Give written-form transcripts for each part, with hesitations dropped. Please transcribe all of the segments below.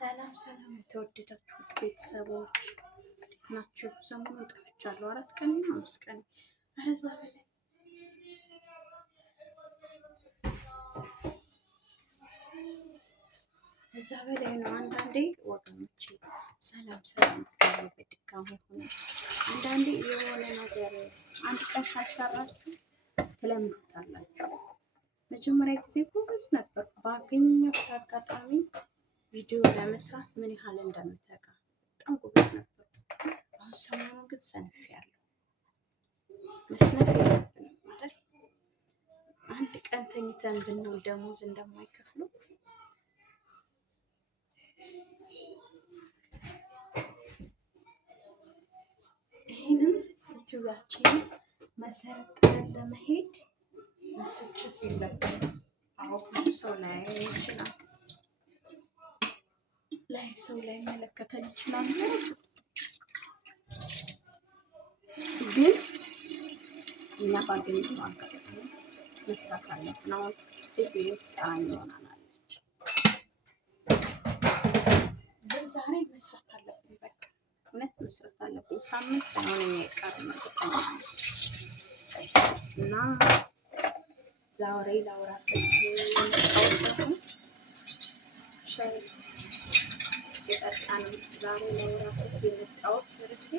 ሰላም ሰላም የተወደዳችሁ ቤተሰቦች እንዴት ናችሁ? ሰሞኑን ጠፍቻለሁ። 4 ቀን ነው 5 ቀን እዛ በላይ ነው። አንዳንዴ ወገኖቼ ሰላም ሰላም በድጋሚ ሆነ። አንዳንዴ የሆነ ነገር አንድ ቀን ካልሰራችሁ ትለምዱታላችሁ። መጀመሪያ ጊዜ ጎበዝ ነበር ባገኘሁት አጋጣሚ ቪዲዮ ለመስራት ምን ያህል እንደምተጋ በጣም ጎበዝ ነበር። አሁን ሰሞኑን ግን ሰንፌያለሁ። መስነፍ የለብንም አይደል? አንድ ቀን ተኝተን ብንውል ደሞዝ እንደማይከፍሉ ይህንም ዩቲዩባችንን መሰረጥን ለመሄድ መሰልቸት የለብንም። አሁን ብዙ ሰው ላይ ይችላል ሰው ላይ መለከተን ይችላል። ግን እኛ ባገኘነው አጋጣሚ መስራት አለብን። አሁን ሴትዮ ጣኝ ሆናለች፣ ግን ዛሬ መስራት አለብን። በቃ እውነት መስራት አለብን። ሳምንት ሳይሆን የሚቀር መርጠኛ እና ዛሬ ላውራበት የመጣሁት ሻይ የጠጣን ዛሬ ላውራበት የመጣሁት ርዕሴ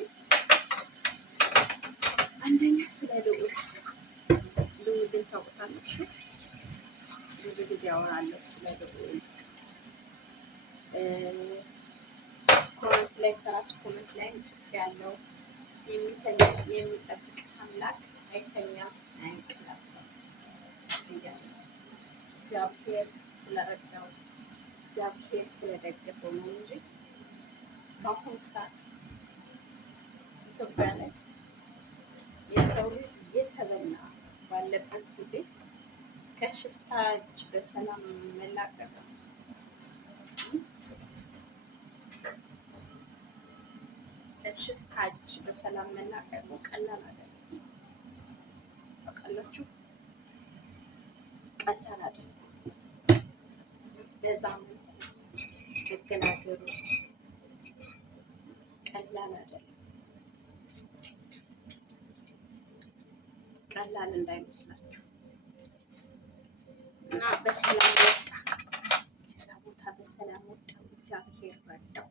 አንደኛ ስለ ልዑልን ታውቃላችሁ። ብዙ ጊዜ አወራለሁ ስለ ልዑል። ኮመንት ላይ ከራሱ ኮመንት ላይ ጽፌያለሁ። የሚጠብቅ አምላክ አይተኛም አያንቀላፋም እያለ እግዚአብሔር ስለረዳው እግዚአብሔር ስለደገፈው ነው እንጂ በአሁኑ ሰዓት ኢትዮጵያ ላይ የሰው ልጅ እየተበላ ባለበት ጊዜ ከሽፍታ እጅ በሰላም መላቀቅ ከሽፍታ እጅ በሰላም መላቀቁ ቀላል አይደለም። ታውቃላችሁ፣ ቀላል አይደለም። በዛ መገላገሉ ቀላል አይደለም። ቀላል እንዳይመስላችሁ እና በሰላም ወጣ። ከዛ ቦታ በሰላም ወጣ። እግዚአብሔር ረዳው፣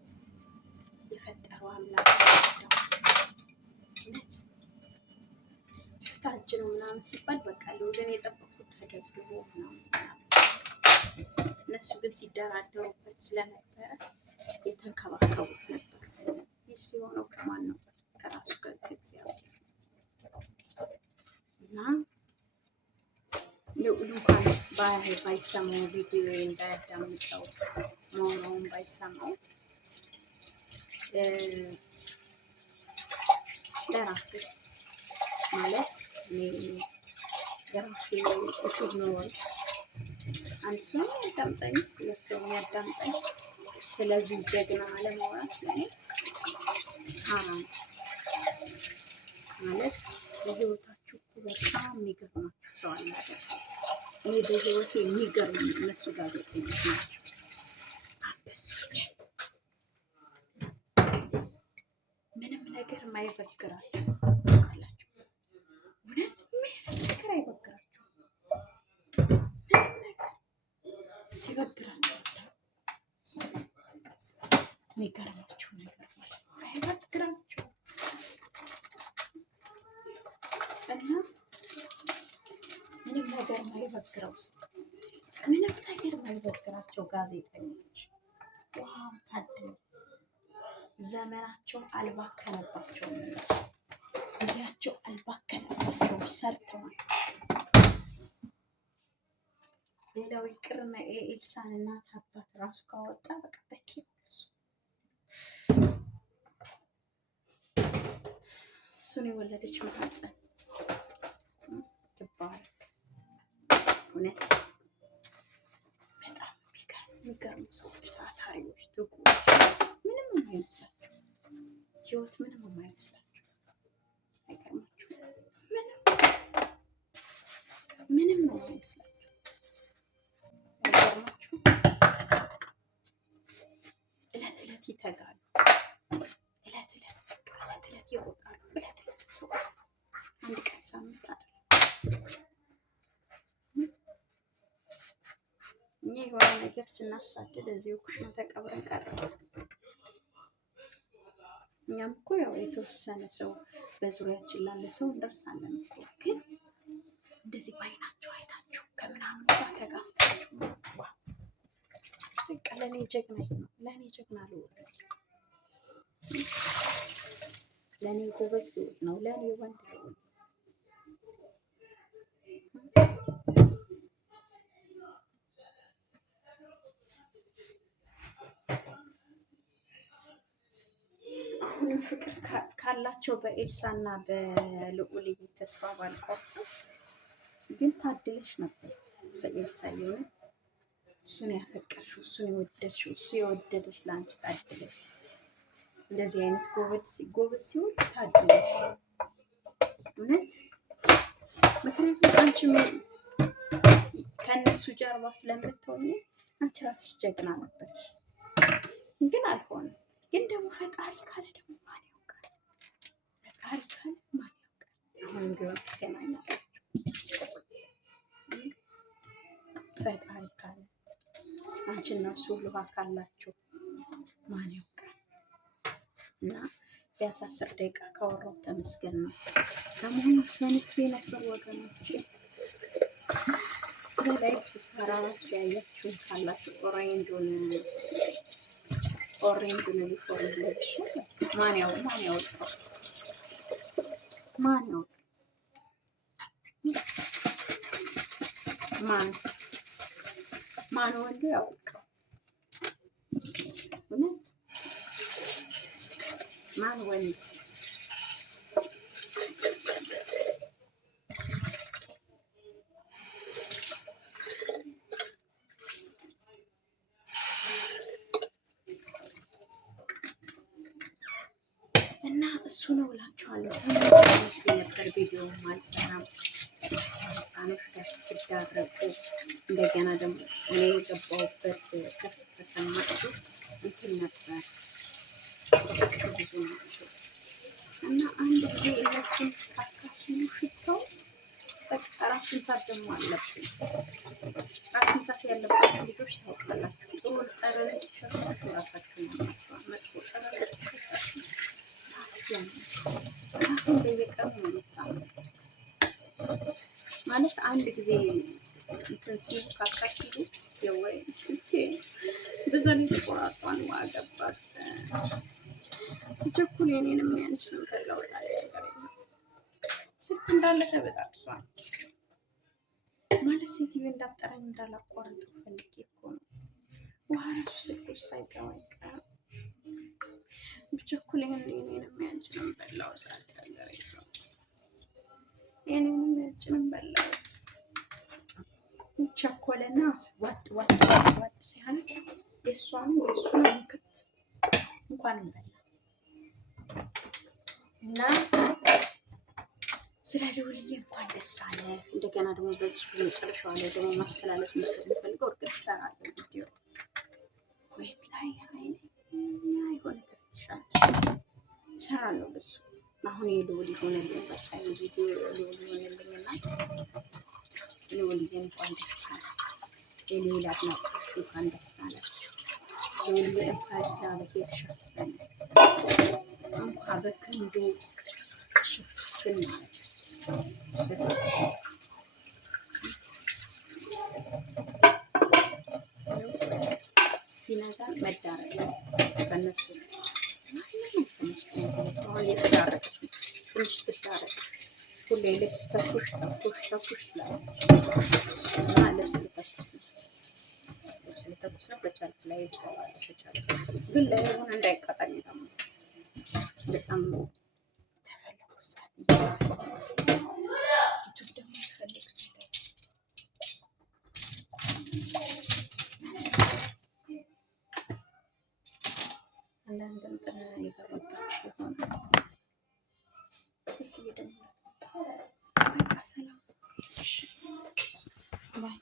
የፈጠረው አምላክ ረዳው። እውነት ሽፍታ እጅ ነው ምናምን ሲባል በቃ ልዑልን የጠበቁት ተደብድቦ ምናምን፣ እነሱ ግን ሲደራደሩበት ስለነበረ የተንከባከቡት ነበር። ይህ ሲሆነው ከማን ነው? ከራሱ ከእግዚአብሔር እና ልዑል እንኳን ባይሰማው ቪዲዮ እንዳያዳምጠው መሆኑን ባይሰማው ለራሴ ማለት የራሴ ዩቱብ ኖሮ አንድ ሰው ያዳምጠኝ፣ ሁለት ሰው ያዳምጠኝ። ስለዚህ ጀግና አለማውራት ለእኔ ሳራ ነው ማለት በህይወታችሁ በጣም የሚገርማችሁ ሰው አለ አይደል? እኔ በህይወቴ የሚገርሙ እነሱ ጋዜጠኞች ናቸው፣ አንበሶች። ምንም ነገር ማይበግራችሁ ካላችሁ እውነት ምንም ነገር አይበግራችሁ። ምንም ነገር ሲበግራችሁ የሚገርማችሁ ነገር ማለት አይበግራችሁ እና ምንም ነገር ማይበግረው ሰው፣ ምንም ነገር ማይበግራቸው ጋዜጠኞች ዋው ታድለው። ዘመናቸው አልባከነባቸው፣ እነሱ ጊዜያቸው አልባከነባቸው፣ ሰርተዋል። ሌላው ይቅርና የኤልሳን እናት አባት ራሱ ካወጣ በቃ በቂ ነው። እሱን የወለደች ማህፀን ትባረክ። እውነት በጣም የሚገርሙ ሰዎች፣ ታታሪዎች፣ ትጉዎች፣ ምንም የማይመስላቸው ህይወት ምንም የማይመስላቸው አይገርማችሁም? ምንም የማይመስላቸው አይገርማችሁም? ይተጋሉ። እለት ይሮጣሉ። አንድ ቀን ሳምንት አይደለም። እኛ የሆነ ነገር ስናሳድድ እዚሁ ኩሽና ተቀብረን ቀረን። እኛም እኮ ያው የተወሰነ ሰው በዙሪያችን ላለ ሰው እንደርሳለን እኮ፣ ግን እንደዚህ ባይናቸው አይታችሁ ከምናምን ጋር ተጋፍታችሁ በቃ ለእኔ ጀግና ነው። ለእኔ ጀግና ልውል ነው። ለእኔ ጎበዝ ልውል ነው። ለእኔ ወንድ ልውል አሁንም ፍቅር ካላቸው በኤልሳ እና በልዑል ተስፋ ባልቆርጥም ግን ታድለሽ ነበር ኤልሳ። የሆነ እሱን ያፈቀርሽው፣ እሱን የወደድሽው፣ እሱ የወደደሽ ለአንቺ ታድለሽ። እንደዚህ አይነት ጎበዝ ሲሆን ታድለሽ እውነት። ምክንያቱም አንቺ ከእነሱ ጀርባ ስለምትሆኚ አንቺ ራስሽ ጀግና ነበርሽ፣ ግን አልሆነም። ግን ደግሞ ፈጣሪ ካለ ደግሞ ማን ያውቃል? ፈጣሪ ካለ ማን ያውቃል? አሁን ቢሆን ትገናኛላችሁ። ፈጣሪ ካለ አንቺ እና እሱ ውሃ ካላችሁ ማን ያውቃል? እና ቢያንስ 10 ደቂቃ ካወራሁ ተመስገን ነው። ሰሞኑን ሰንፌ ነበር ወገኖቼ። በላይ ስሰራ ራሱ ያያችሁን ካላችሁ ኦሬንጁን ዩኒፎርም ለብሼ ማን ያወጣው ማን ወንዱ ያወጣው? እውነት ማን ወንድ? እና እሱ ነው እላችኋለሁ። ሰሞኑን ነበር ቪዲዮ አልሰራም ህፃኖች ጋር ስትዳረቁ፣ እንደገና ደግሞ እኔ የገባሁበት ተሰማችሁ እንትን ነበር ብዙ ናቸው። እና አንድ ጊዜ እነሱን ካካሲኑ ሽተው በቃ ራስ ምታት ደግሞ አለብኝ። ራስ ምታት ያለባቸው ልጆች ታውቃላችሁ፣ ጥሩ ጠረን ሲሸታችሁ ራሳችሁን ያማቸዋል። መጥፎ ጠረን ሲሸታችሁ ራስን በየቀኑ ነው የምታምነው። ማለት አንድ ጊዜ እንትን ሲሉ ካካሲሉ የወይ ስልኬ በዛ ላይ ተቆራጧን ዋገባት ሲቸኩል የኔንም ያንቺንም ተለውጣል ስልክ እንዳለ ተበጣጥሷል። ማለት ሴትዮ እንዳጠረኝ እንዳላቋረጥ ፈልጌ እኮ ነው። ውሃ ራሱ ስልኮች ሳይገባ አይቀርም። ብቸኩል የኔንም ያንቺንም በላውት አልተገረይተው የኔንም ያንቺንም በላውት ቸኮለና ዋጥ ሲያለ የእሱን ምክት እንኳን እንበላ እና ስለ ልዑልዬ እንኳን ደስ አለ። እንደገና ደግሞ በዚህ በመጨረሻው ላይ ደግሞ ማስተላለፍ የምፈልገው እርግጥ እሰራለሁ ቪዲዮ ወይት ላይ የሆነ ተፈትሻል እሰራለሁ በሱ። አሁን የልዑል ይሆንልኝ በቃ ቪዲዮ ልዑል ይሆንልኝና ልዑልዬ እንኳን ደስ አለ። የሌላ አድናቂዎች እንኳን ደስ አላችሁ። ልዑልዬ እንኳን እግዚአብሔር ሸፈነ እንኳን በክንዱ ሽፍን ሲነጋ መዳረቅ በእነሱ አሁን የተዳረቀች ትንሽ ትዳረቅ ሁሌ ልብስ ተኩሽ ትላለች እና ልብስ ልተኩስ ነው በቻልኩ ላይ ተቻለ። ግን ለሆነ እንዳይቃጠል ደግሞ በጣም ተፈለኩ ሰዓት ዩቱብ ደግሞ ይፈልግ አንዳንድ እንትን የገባባችሁ ይሆናል። ደግሞ በቃ ሰላም ባይ